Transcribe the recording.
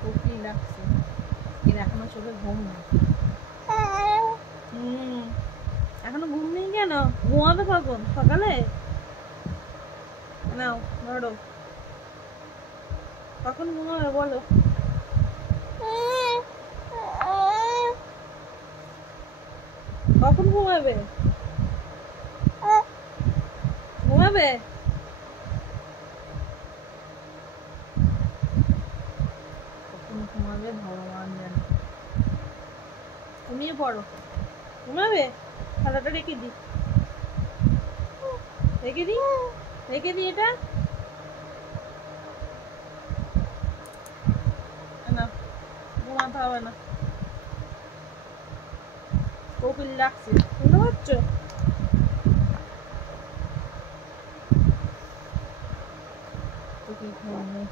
কোকিল ডাকছে, এর এখনো চোখে ঘুম নেই। এখনো ঘুম নেই কেন? ঘুমাবে কখন? সকালে? নাও ধরো, কখন ঘুমাবে বলো? কখন ঘুমাবে? ঘুমাবে? কখন ঘুমাবে ভগবান জানে। ঘুমিয়ে পড়ো। ঘুমাবে? খাতাটা রেখে দি, রেখে দি, রেখে দি এটা। না, ঘুমাতে হবে না। কোকিল ডাকছে, শুনতে পাচ্ছ? কোকিল ঘুম নেই।